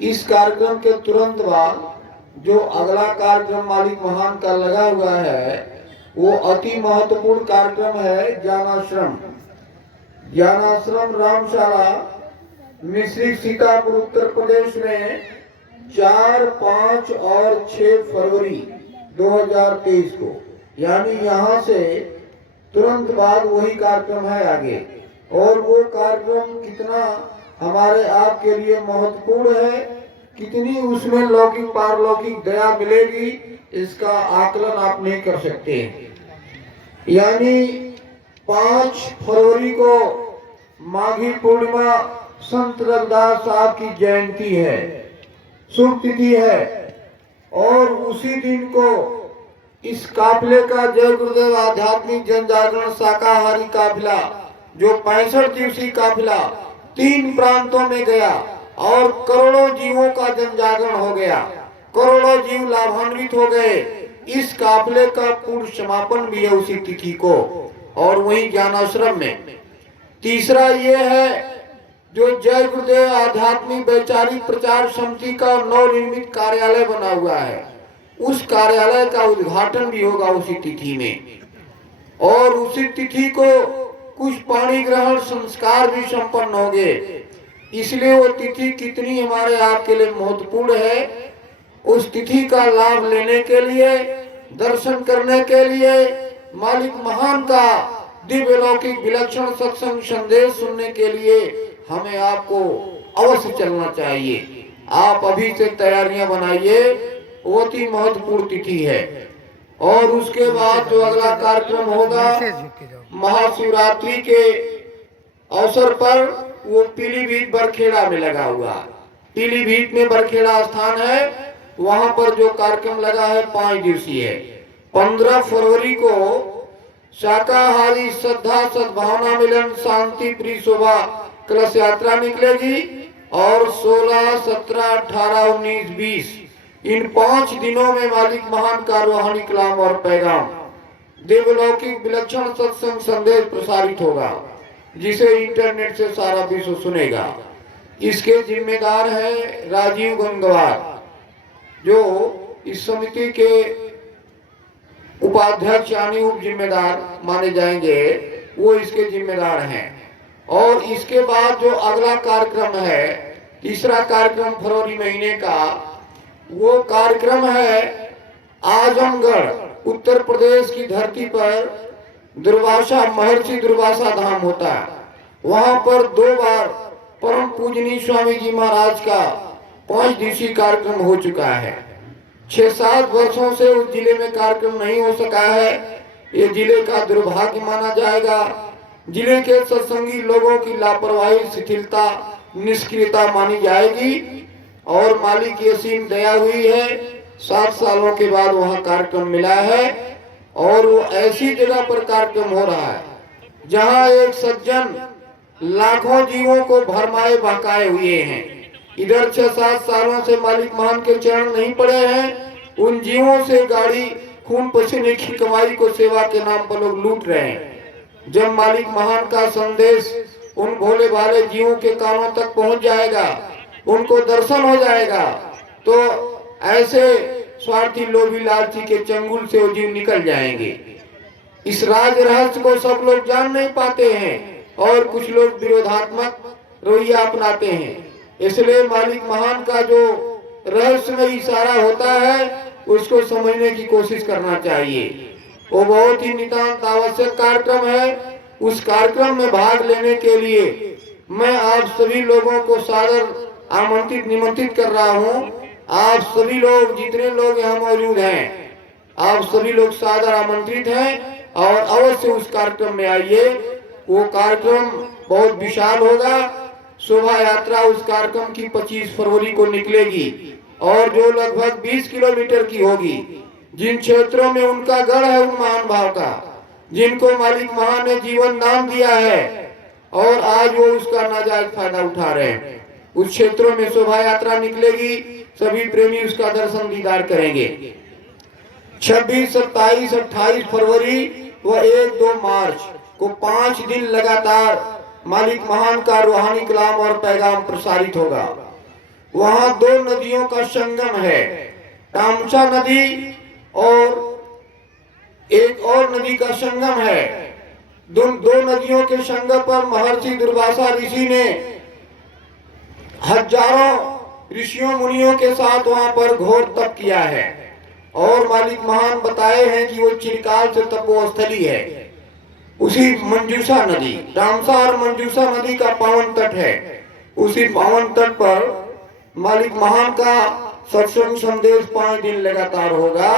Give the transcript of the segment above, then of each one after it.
इस कार्यक्रम के तुरंत बाद जो अगला कार्यक्रम मालिक महान का लगा हुआ है वो अति महत्वपूर्ण कार्यक्रम है ज्ञानाश्रम। ज्ञानाश्रम रामशाला मिश्रिक सीतापुर उत्तर प्रदेश में 4, 5 और 6 फरवरी 2023 को, यानी यहाँ से तुरंत बाद वही कार्यक्रम है आगे। और वो कार्यक्रम कितना हमारे आपके लिए महत्वपूर्ण है, कितनी उसमें लौकिक पारलौकिक दया मिलेगी, इसका आकलन आप नहीं कर सकते। यानी 5 फरवरी को माघी पूर्णिमा संत रविदास साहब की जयंती है, शुभ तिथि है। और उसी दिन को इस काफिले का जय गुरुदेव आध्यात्मिक जन जागरण शाकाहारी काफिला जो 65 दिवसीय काफिला 3 प्रांतों में गया और करोड़ों जीवों का जन जागरण हो गया, करोड़ों जीव लाभान्वित हो गए। इस काफिले का पूर्ण समापन भी है उसी तिथि को, और वही ज्ञानाश्रम में। तीसरा ये है जो जय गुरुदेव आध्यात्मिक वैचारिक प्रचार समिति का नवनिर्मित कार्यालय बना हुआ है, उस कार्यालय का उद्घाटन भी होगा उसी तिथि में। और उसी तिथि को कुछ पाणी ग्रहण संस्कार भी संपन्न होंगे। इसलिए वो तिथि कितनी हमारे आपके लिए महत्वपूर्ण है, उस तिथि का लाभ लेने के लिए, दर्शन करने के लिए, मालिक महान का दिव्य लौकिक विलक्षण सत्संग संदेश सुनने के लिए हमें आपको अवश्य चलना चाहिए। आप अभी से तैयारियां बनाइए, बहुत ही महत्वपूर्ण तिथि है। और उसके बाद जो अगला कार्यक्रम होगा महाशिवरात्रि के अवसर पर, वो पीलीभीत बरखेड़ा में लगा हुआ। पीलीभीत में बरखेड़ा स्थान है, वहां पर जो कार्यक्रम लगा है 5 दिवसीय है। 15 फरवरी को शाकाहारी श्रद्धा सद्भावना मिलन शांति प्रिय शोभा कलश यात्रा निकलेगी। और 16, 17, 18, 19, 20 इन 5 दिनों में मालिक महान का रूहानी कलाम और पैगाम देवलौकिक विलक्षण सत्संग संदेश प्रसारित होगा, जिसे इंटरनेट से सारा विश्व सुनेगा। इसके जिम्मेदार है राजीव गंगवार, जो इस समिति के उपाध्यक्ष यानी उप जिम्मेदार माने जाएंगे, वो इसके जिम्मेदार हैं। और इसके बाद जो अगला कार्यक्रम है, तीसरा कार्यक्रम फरवरी महीने का, वो कार्यक्रम है आजमगढ़ उत्तर प्रदेश की धरती पर दुर्वासा महर्षि दुर्वासा धाम होता है। वहां पर 2 बार परम पूजनीय स्वामी जी महाराज का 5 दिवसीय कार्यक्रम हो चुका है। 6-7 वर्षों से उस जिले में कार्यक्रम नहीं हो सका है। ये जिले का दुर्भाग्य माना जाएगा। जिले के सत्संगी लोगों की लापरवाही, शिथिलता, निष्क्रियता मानी जाएगी। और मालिक की असीम दया हुई है, 7 सालों के बाद वहाँ कार्यक्रम मिला है। और वो ऐसी जगह पर कार्यक्रम हो रहा है जहाँ एक सज्जन लाखों जीवों को भरमाए बहकाए हुए हैं। इधर 6-7 सालों से मालिक महान के चरण नहीं पड़े हैं, उन जीवों से गाड़ी खून पसीने की कमाई को सेवा के नाम पर लोग लूट रहे हैं। जब मालिक महान का संदेश उन भोले भाले जीवों के कानों तक पहुंच जाएगा, उनको दर्शन हो जाएगा, तो ऐसे स्वार्थी लोभी लालची के चंगुल से वो जीव निकल जाएंगे। इस राज रहस्य को सब लोग जान नहीं पाते हैं और कुछ लोग विरोधात्मक रवैया अपनाते हैं। इसलिए मालिक महान का जो रहस्य में इशारा होता है, उसको समझने की कोशिश करना चाहिए। वो बहुत ही नितांत आवश्यक कार्यक्रम है। उस कार्यक्रम में भाग लेने के लिए मैं आप सभी लोगों को सादर आमंत्रित निमंत्रित कर रहा हूँ। आप सभी लोग, जितने लोग यहाँ मौजूद हैं, आप सभी लोग सादर आमंत्रित हैं और अवश्य उस कार्यक्रम में आइए। वो कार्यक्रम बहुत विशाल होगा। शोभा यात्रा उस कार्यक्रम की 25 फरवरी को निकलेगी और जो लगभग 20 किलोमीटर की होगी। जिन क्षेत्रों में उनका गढ़ है, उन महान भाव का, जिनको मालिक महान ने जीवन दान दिया है और आज वो उसका नाजायज फायदा उठा रहे हैं, उस क्षेत्रों में शोभा यात्रा निकलेगी। सभी प्रेमी उसका दर्शन दीदार करेंगे। 26, 27, 28 फरवरी व 1-2 मार्च को 5 दिन लगातार मालिक महान का रूहानी कलाम और पैगाम प्रसारित होगा। वहां दो नदियों का संगम है, तामसा नदी और एक और नदी का संगम है। दो नदियों के संगम पर महर्षि दुर्वासा ऋषि ने हजारों ऋषियों मुनियों के साथ वहां पर घोर तप किया है। और मालिक महान बताए हैं कि वो चिरकाल से तपोस्थली है। उसी मंजूषा नदी, तामसा और मंजूषा नदी का पावन तट है। उसी पावन तट पर मालिक महान का सत्संग संदेश 5 दिन लगातार होगा।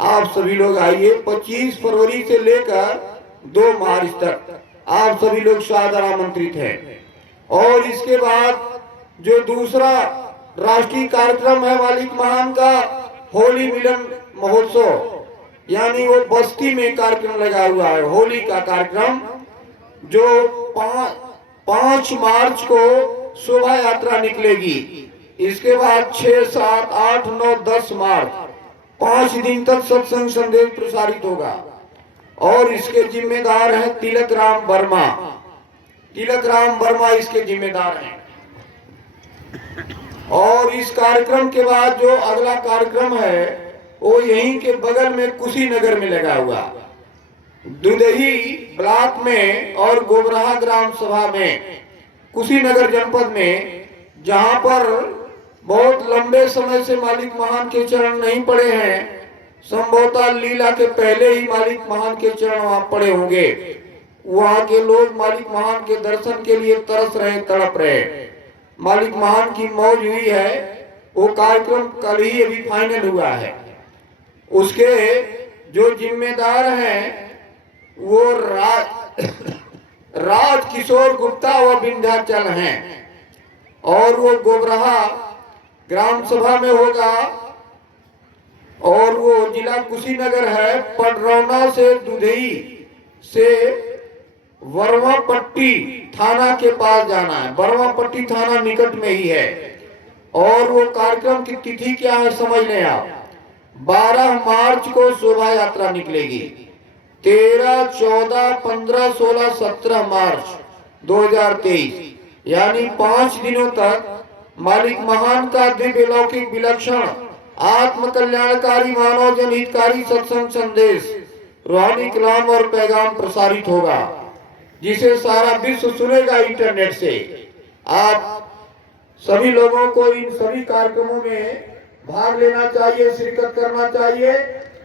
आप सभी लोग आइए। 25 फरवरी से लेकर 2 मार्च तक आप सभी लोग सादर आमंत्रित हैं। और इसके बाद जो दूसरा राष्ट्रीय कार्यक्रम है मालिक महान का, होली मिलन महोत्सव, यानी वो बस्ती में कार्यक्रम लगा हुआ है, होली का कार्यक्रम, जो 5 मार्च को शोभा यात्रा निकलेगी। इसके बाद 6, 7, 8, 9, 10 मार्च 5 दिन तक सत्संग संदेश प्रसारित होगा। और इसके जिम्मेदार हैं तिलक राम वर्मा। तिलक राम वर्मा इसके जिम्मेदार हैं। और इस कार्यक्रम के बाद जो अगला कार्यक्रम है वो यहीं के बगल में कुशीनगर में लगा हुआ, दुधही ब्लॉक में और गोबराहा ग्राम सभा में, कुशीनगर जनपद में, जहां पर बहुत लंबे समय से मालिक महान के चरण नहीं पड़े हैं। संभवतः लीला के पहले ही मालिक महान के चरण वहां पड़े होंगे। वहां के लोग मालिक महान के दर्शन के लिए तरस रहे, तड़प रहे। मालिक महान की मौज हुई है। वो कार्यक्रम कल ही अभी फाइनल हुआ है। उसके जो जिम्मेदार हैं वो राज किशोर गुप्ता व विंध्याचल हैं। और वो गोबराहा ग्राम सभा में होगा। और वो जिला कुशीनगर है। पडरौना से दुधई से वर्मापट्टी थाना के पास जाना है। वर्मापट्टी थाना निकट में ही है। और वो कार्यक्रम की तिथि क्या है समझ लें आप। 12 मार्च को शोभा यात्रा निकलेगी। 13, 14, 15, 16, 17 मार्च 2023, यानी 5 दिनों तक मालिक महान का दिव्य लौकिक विलक्षण आत्म कल्याणकारी मानव जनहितकारी सत्संग संदेश, रूहानी कलाम और पैगाम प्रसारित होगा, जिसे सारा विश्व सुनेगा इंटरनेट से। आप सभी लोगों को इन सभी कार्यक्रमों में भाग लेना चाहिए, शिरकत करना चाहिए।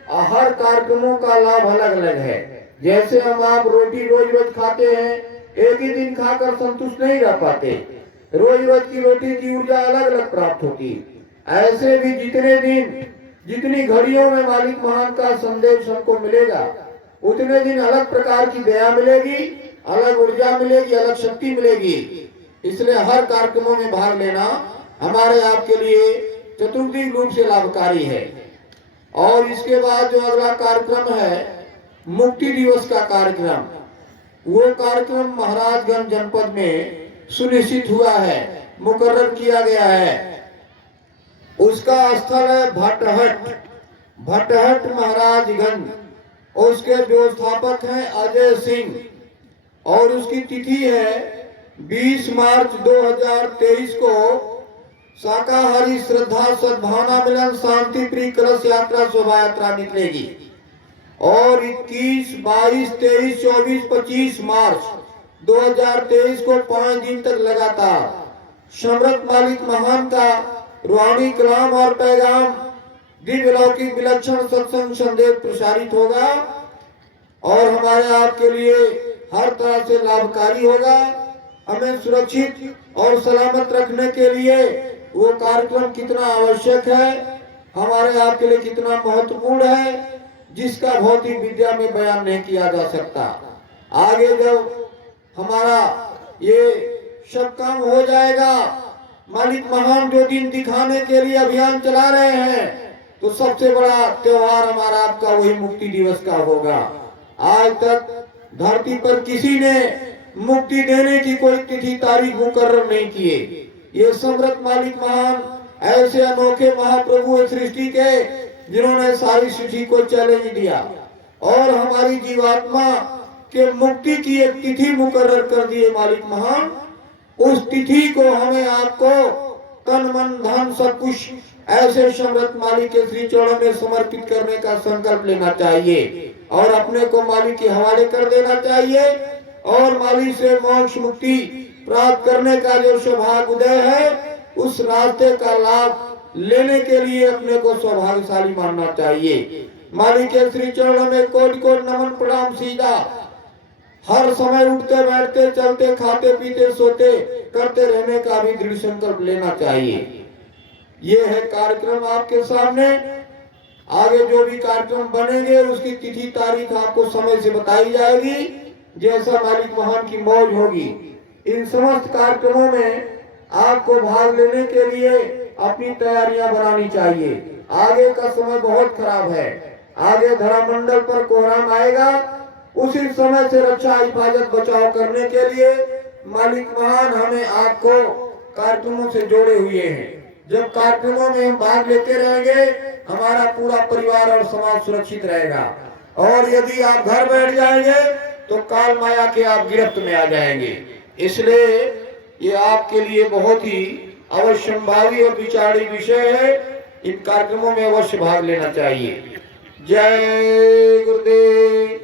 हर कार्यक्रमों का लाभ अलग अलग है। जैसे आप रोटी रोज रोज खाते हैं, एक ही दिन खाकर संतुष्ट नहीं रह पाते। रोज रोज की रोटी की ऊर्जा अलग अलग प्राप्त होती। ऐसे भी जितने दिन, जितनी घड़ियों में मालिक महान का संदेश हमको मिलेगा, उतने दिन अलग प्रकार की दया मिलेगी, अलग ऊर्जा मिलेगी, अलग शक्ति मिलेगी। इसलिए हर कार्यक्रमों में भाग लेना हमारे आपके लिए चतुर्दिक रूप से लाभकारी है। और इसके बाद जो अगला कार्यक्रम है मुक्ति दिवस का कार्यक्रम, वो कार्यक्रम महाराजगंज जनपद में सुनिश्चित हुआ है, मुकर्रर किया गया है। उसका स्थल है भटहट महाराजगंज। उसके व्यवस्थापक हैं अजय सिंह। और उसकी तिथि है 20 मार्च 2023 को शाकाहारी श्रद्धा सद्भावना मिलन शांति प्रिय कलश यात्रा शोभा यात्रा निकलेगी। और 21, 22, 23, 24, 25 मार्च 2023 को 5 दिन तक लगातार समृत मालिक महान का रूहानी कलाम और पैगाम दिव्य लौकिक विलक्षण सत्संग संदेश प्रसारित होगा। और हमारे आपके लिए हर तरह से लाभकारी होगा। हमें सुरक्षित और सलामत रखने के लिए वो कार्यक्रम कितना आवश्यक है, हमारे आपके लिए कितना महत्वपूर्ण है, जिसका भौतिक विद्या में बयान नहीं किया जा सकता। आगे जब हमारा ये सब काम हो जाएगा, मालिक महान जो दिन दिखाने के लिए अभियान चला रहे हैं, तो सबसे बड़ा त्योहार हमारा आपका वही मुक्ति दिवस का होगा। आज तक धरती पर किसी ने मुक्ति देने की कोई तिथि तारीख मुकर्रर नहीं किए। ये समृत मालिक महान ऐसे अनोखे महाप्रभु सृष्टि के, जिन्होंने सारी सृष्टि को चैलेंज दिया और हमारी जीवात्मा के मुक्ति की एक तिथि मुकर्रर कर दिए मालिक महान। उस तिथि को हमें आपको तन मन धन सब कुछ ऐसे समर्थ मालिक के श्री चरणों में समर्पित करने का संकल्प लेना चाहिए और अपने को मालिक के हवाले कर देना चाहिए और मालिक से मोक्ष मुक्ति प्राप्त करने का जो सौभाग्य उदय है उस रास्ते का लाभ लेने के लिए अपने को सौभाग्यशाली मानना चाहिए। मालिक के श्री चरणों में कोटि कोटि नमन प्रणाम सीधा। हर समय उठते बैठते चलते खाते पीते सोते करते रहने का भी दृढ़ संकल्प लेना चाहिए। ये है कार्यक्रम आपके सामने। आगे जो भी कार्यक्रम बनेंगे उसकी तिथि तारीख आपको समय से बताई जाएगी, जैसा मालिक महान की मौज होगी। इन समस्त कार्यक्रमों में आपको भाग लेने के लिए अपनी तैयारियां बनानी चाहिए। आगे का समय बहुत खराब है, आगे धरामंडल पर कोहराम आएगा। उसी समय से रक्षा हिफाजत बचाव करने के लिए मालिक महान हमें आपको कार्यक्रमों से जोड़े हुए हैं। जब कार्यक्रमों में हम भाग लेते रहेंगे हमारा पूरा परिवार और समाज सुरक्षित रहेगा, और यदि आप घर बैठ जाएंगे तो काल माया के आप गिरफ्त में आ जाएंगे। इसलिए ये आपके लिए बहुत ही अवश्यंभावी और विचारी विषय है। इन कार्यक्रमों में अवश्य भाग लेना चाहिए। जय गुरुदेव।